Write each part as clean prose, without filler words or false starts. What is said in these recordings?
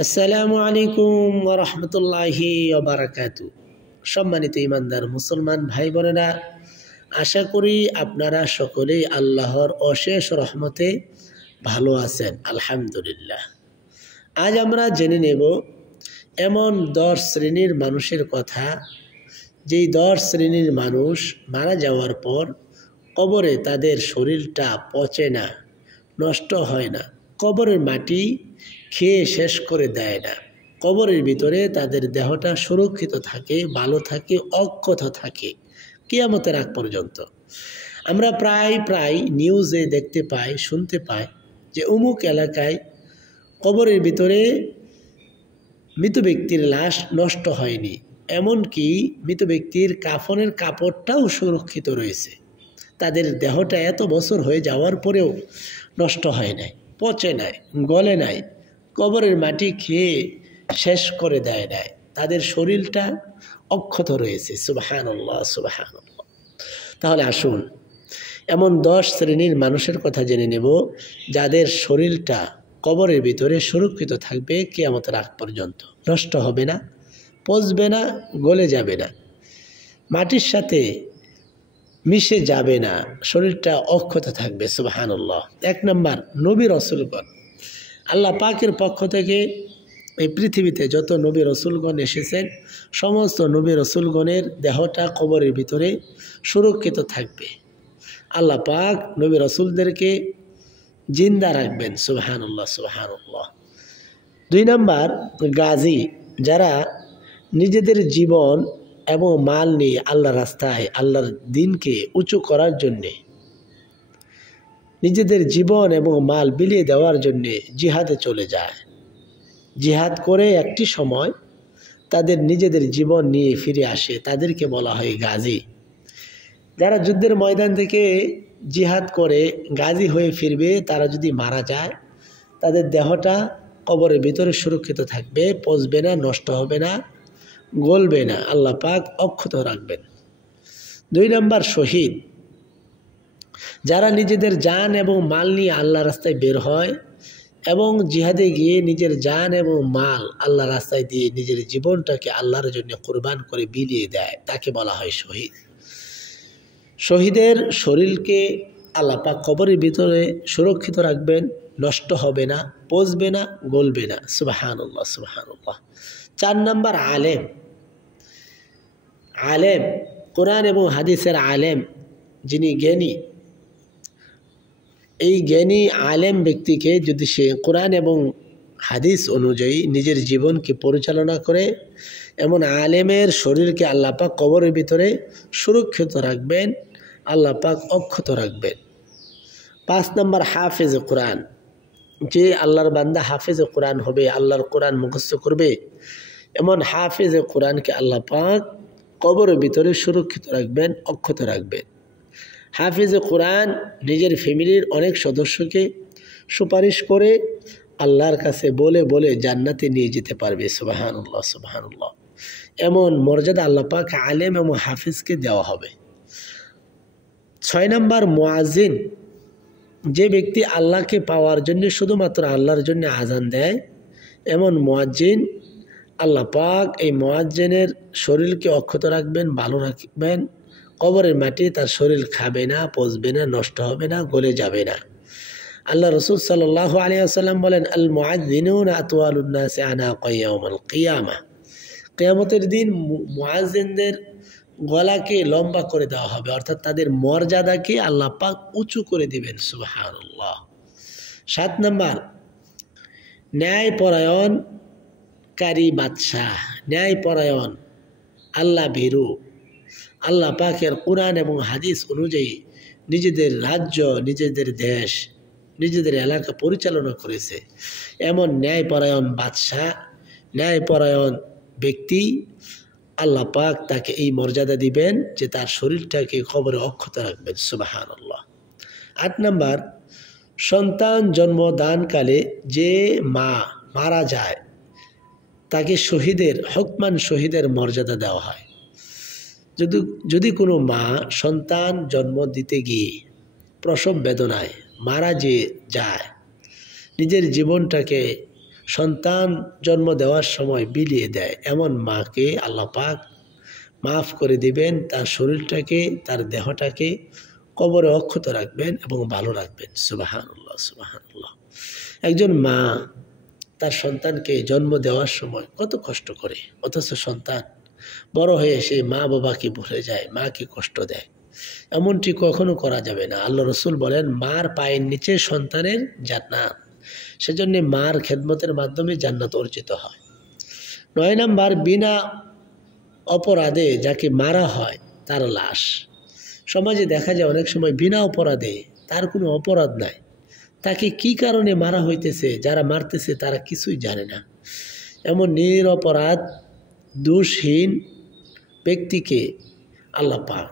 আসসালামু আলাইকুম ওয়া রাহমাতুল্লাহি ওয়া বারাকাতু। সম্মানিত ইমানদার মুসলমান ভাই বোনেরা, আশা করি আপনারা সকলেই আল্লাহর অশেষ রহমতে ভালো আছেন। আলহামদুলিল্লাহ। আজ আমরা জেনে নেব এমন 10 শ্রেণীর মানুষের কথা, যেই 10 শ্রেণীর মানুষ মারা যাওয়ার পর কবরে তাদের শরীরটা পচে না, নষ্ট হয় না, কবরের মাটি খেয়ে শেষ করে দেয় না, কবরের ভিতরে তাদের দেহটা সুরক্ষিত থাকে, ভালো থাকে, অক্ষত থাকে কিয়ামতের আগ পর্যন্ত। আমরা প্রায় নিউজে দেখতে পাই, শুনতে পাই যে অমুক এলাকায় কবরের ভিতরে মৃত ব্যক্তির লাশ নষ্ট হয়নি, এমনকি মৃত ব্যক্তির কাফনের কাপড়টাও সুরক্ষিত রয়েছে। তাদের দেহটা এত বছর হয়ে যাওয়ার পরেও নষ্ট হয় নাই, পচে নাই, গলে নাই, কবরের মাটি খেয়ে শেষ করে দেয় নাই, তাদের শরীরটা অক্ষত রয়েছে। সুবহানাল্লাহ, সুবহানাল্লাহ। তাহলে আসুন এমন 10 শ্রেণীর মানুষের কথা জেনে নেব, যাদের শরীরটা কবরের ভিতরে সুরক্ষিত থাকবে কিয়ামতের আগ পর্যন্ত, নষ্ট হবে না, পচবে না, গলে যাবে না, মাটির সাথে মিশে যাবে না, শরীরটা অক্ষত থাকবে। সুবহানাল্লাহ। 1 নম্বর, নবী রাসূলগণ। আল্লাহ পাকের পক্ষ থেকে এই পৃথিবীতে যত নবী রাসূলগণ এসেছেন, সমস্ত নবী রাসূলগণের দেহটা কবরের ভিতরে সুরক্ষিত থাকবে। আল্লাহ পাক নবী রাসূলদেরকে জিন্দা রাখবেন। সুবহানাল্লাহ, সুবহানাল্লাহ। 2 নম্বর, গাজী, যারা নিজেদের জীবন এবং মাল নিয়ে আল্লাহর রাস্তায় আল্লাহর দ্বীনকে উঁচু করার জন্যে, নিজেদের জীবন এবং মাল বিলিয়ে দেওয়ার জন্যে জিহাদে চলে যায়। জিহাদ করে একটি সময় তাদের নিজেদের জীবন নিয়ে ফিরে আসে, তাদেরকে বলা হয় গাজী। যারা যুদ্ধের ময়দান থেকে জিহাদ করে গাজী হয়ে ফিরবে, তারা যদি মারা যায়, তাদের দেহটা কবরের ভিতরে সুরক্ষিত থাকবে, পচবে না, নষ্ট হবে না, গলবে না, আল্লাহ পাক অক্ষত রাখবেন। 2 নম্বর, শহীদ, যারা নিজেদের জান এবং মাল নিয়ে আল্লাহ রাস্তায় বের হয় এবং জিহাদে গিয়ে নিজের জান এবং মাল আল্লাহ রাস্তায় দিয়ে নিজের জীবনটাকে আল্লাহর জন্য কুরবান করে বিলিয়ে দেয়, তাকে বলা হয় শহীদ। শহীদের শরীরকে আল্লাহ পাক কবরের ভিতরে সুরক্ষিত রাখবেন, নষ্ট হবে না, পচবে না, গলবে না। সুবহানাল্লাহ, সুবহানাল্লাহ। 4 নম্বর, আলেম। আলেম, কোরআন এবং হাদিসের আলেম, যিনি জ্ঞানী। এই জ্ঞানী আলেম ব্যক্তিকে যদি সে কোরআন এবং হাদিস অনুযায়ী নিজের জীবনকে পরিচালনা করে, এমন আলেমের শরীরকে আল্লাহ পাক কবরের ভিতরে সুরক্ষিত রাখবেন, আল্লাহ পাক অক্ষত রাখবেন। 5 নম্বর, হাফেজ কোরআন, যে আল্লাহর বান্দা হাফেজ কোরআন হবে, আল্লাহর কোরআন মুখস্থ করবে, এমন হাফেজ কোরআনকে আল্লাহ পাক কবরের ভিতরে সুরক্ষিত রাখবেন, অক্ষত রাখবেন। হাফেজ কোরআন নিজের ফ্যামিলির অনেক সদস্যকে সুপারিশ করে আল্লাহর কাছে বলে বলে জান্নাতে নিয়ে যেতে পারবে। সুবহানাল্লাহ, সুবহানাল্লাহ। এমন মর্যাদা আল্লাহ পাক আলেম এবং হাফেজকে দেওয়া হবে। 6 নম্বর, মুয়াজ্জিন, যে ব্যক্তি আল্লাহকে পাওয়ার জন্য শুধুমাত্র আল্লাহর জন্য আজান দেয়, এমন মুয়াজ্জিন আল্লাহ পাক এই মুয়াজ্জিনের শরীরকে অক্ষত রাখবেন, ভালো রাখবেন, কবরের মাটি তার শরীর খাবে না, পচবে না, নষ্ট হবে না, গলে যাবে না। আল্লাহ রাসূল সাল্লাল্লাহু আলাইহি ওয়াসাল্লাম বলেন, আল মুআজ্জিনুনা আতওয়ালুন নাসি আনাকা ইয়াউমাল কিয়ামা। কিয়ামতের দিন মুয়াজ্জিনদের গলাকে লম্বা করে দেওয়া হবে, অর্থাৎ তাদের মর্যাদাকে আল্লাহ পাক উঁচু করে দিবেন। সুবহানাল্লাহ। 7 নম্বর, ন্যায়পরায়ণকারী বাদশাহ, ন্যায়পরায়ণ, আল্লাহ ভীরু, আল্লাহ পাকের কোরআন এবং হাদিস অনুযায়ী নিজেদের রাজ্য, নিজেদের দেশ, নিজেদের এলাকা পরিচালনা করেছে, এমন ন্যায়পরায়ণ বাদশাহ, ন্যায়পরায়ণ ব্যক্তি, আল্লাহ পাক তাকে এই মর্যাদা দিবেন যে তার শরীরটাকে কবরে অক্ষত রাখবেন। সুবহানাল্লাহ। 8 নম্বর, সন্তান জন্মদানকালে যে মা মারা যায়, তাকে শহীদের, হুকমান শহীদের মর্যাদা দেওয়া হয়। যদি কোনো মা সন্তান জন্ম দিতে গিয়ে প্রসব বেদনায় মারা যে যায়, নিজের জীবনটাকে সন্তান জন্ম দেওয়ার সময় বিলিয়ে দেয়, এমন মাকে আল্লাহ পাক মাফ করে দিবেন, তার শরীরটাকে, তার দেহটাকে কবরে অক্ষত রাখবেন এবং ভালো রাখবেন। সুবহানাল্লাহ, সুবহানাল্লাহ। একজন মা তার সন্তানকে জন্ম দেওয়ার সময় কত কষ্ট করে, অথচ সন্তান বড় হয়ে সে মা বাবাকে ভুলে যায়, মাকে কষ্ট দেয়। এমনটি কখনো করা যাবে না। আল্লাহ রসুল বলেন, মার পায়ের নিচে সন্তানের জান্নাত। সেজন্য মার খেদমতের মাধ্যমে জান্নাত অর্জিত হয়। 9 নাম্বার, বিনা অপরাধে যাকে মারা হয় তার লাশ। সমাজে দেখা যায় অনেক সময় বিনা অপরাধে, তার কোনো অপরাধ নাই, তাকে কি কারণে মারা হইতেছে, যারা মারতেছে তারা কিছুই জানে না। এমন নিরপরাধ দোষহীন ব্যক্তিকে আল্লাহ পাক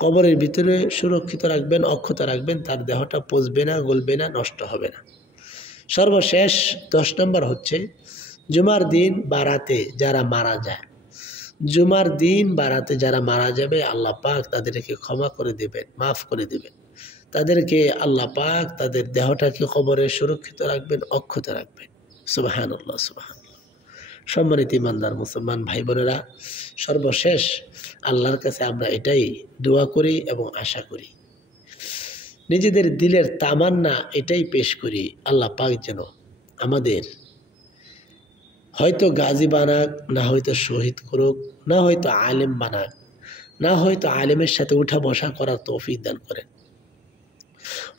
কবরের ভিতরে সুরক্ষিত রাখবেন, অক্ষত রাখবেন, তার দেহটা পচবে না, গলবে না, নষ্ট হবে না। সর্বশেষ 10 নম্বর হচ্ছে, জুমার দিন বা রাতে যারা মারা যায়, জুমার দিন বা রাতে যারা মারা যাবে আল্লাহ পাক তাদেরকে ক্ষমা করে দেবেন, মাফ করে দেবেন। তাদেরকে আল্লাহ পাক তাদের দেহটাকে কবরে সুরক্ষিত রাখবেন, অক্ষত রাখবেন। সুবহানাল্লাহ, সুবহানাল্লাহ। সম্মানিত ইমানদার মুসলমান ভাই বোনেরা, সর্বশেষ আল্লাহর কাছে আমরা এটাই দোয়া করি এবং আশা করি, নিজেদের দিলের তামান্না এটাই পেশ করি, আল্লাহ পাক যেন আমাদের হয়তো গাজী বানাক, না হয়তো শহীদ করুক, না হয়তো আলেম বানাক, না হয়তো আলেমের সাথে উঠা বসা করার তৌফিক দান করেন,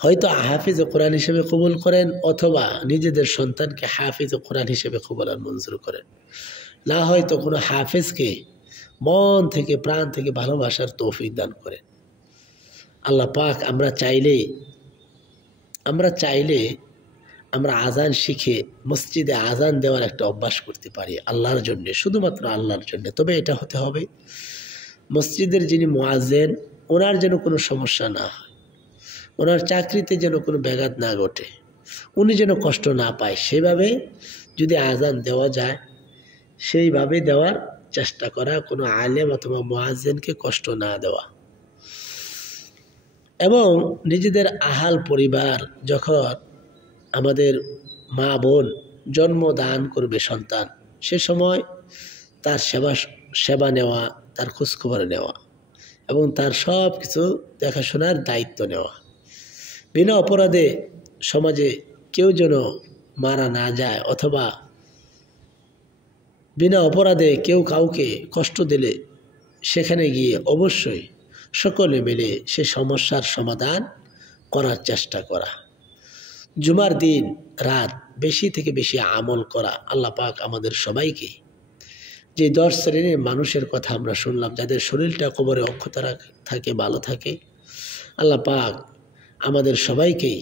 হয়তো হাফিজ কোরআন হিসেবে কবুল করেন, অথবা নিজেদের সন্তানকে হাফিজ কোরআন হিসেবে কবুল আর মঞ্জুর করেন, না হয়তো কোনো হাফিজকে মন থেকে প্রাণ থেকে ভালোবাসার তৌফিক দান করেন। আল্লাহ পাক আমরা চাইলে আমরা আজান শিখে মসজিদে আজান দেওয়ার একটা অভ্যাস করতে পারি আল্লাহর জন্য, শুধুমাত্র আল্লাহর জন্য। তবে এটা হতে হবে মসজিদের যিনি মুয়াজ্জিন, ওনার যেন কোনো সমস্যা না হয়, ওনার চাকরিতে যেন কোনো ব্যাঘাত না ঘটে, উনি যেন কষ্ট না পায়, সেভাবে যদি আজান দেওয়া যায় সেইভাবে দেওয়ার চেষ্টা করা, কোনো আলেম অথবা মুয়াজ্জিনকে কষ্ট না দেওয়া। এবং নিজেদের আহাল পরিবার, যখন আমাদের মা বোন জন্ম দান করবে সন্তান, সে সময় তার সেবা নেওয়া, তার খোঁজখবর নেওয়া এবং তার সব কিছু দেখাশোনার দায়িত্ব নেওয়া। বিনা অপরাধে সমাজে কেউ যেন মারা না যায়, অথবা বিনা অপরাধে কেউ কাউকে কষ্ট দিলে সেখানে গিয়ে অবশ্যই সকলে মিলে সে সমস্যার সমাধান করার চেষ্টা করা। জুমার দিন রাত বেশি থেকে বেশি আমল করা। আল্লাহ পাক আমাদের সবাইকে, যে 10 শ্রেণীর মানুষের কথা আমরা শুনলাম, যাদের শরীরটা কবরে অক্ষত থাকে, ভালো থাকে, আল্লাহ পাক আমাদের সবাইকেই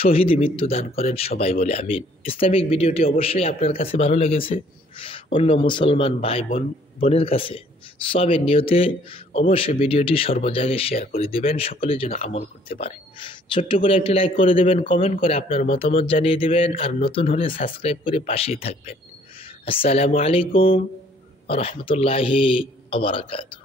শহীদি মৃত্যু দান করেন, সবাই বলে আমিন। ইসলামিক ভিডিওটি অবশ্যই আপনার কাছে ভালো লেগেছে, অন্য মুসলমান ভাই বোনের কাছে সবের নিয়তে অবশ্যই ভিডিওটি সর্বজায়গায় শেয়ার করে দেবেন, সকলের জন্য আমল করতে পারে। ছোট্ট করে একটি লাইক করে দেবেন, কমেন্ট করে আপনার মতামত জানিয়ে দেবেন, আর নতুন হলে সাবস্ক্রাইব করে পাশেই থাকবেন। আসসালামু আলাইকুম ওয়া রাহমাতুল্লাহি ওয়া বারাকাতুহু।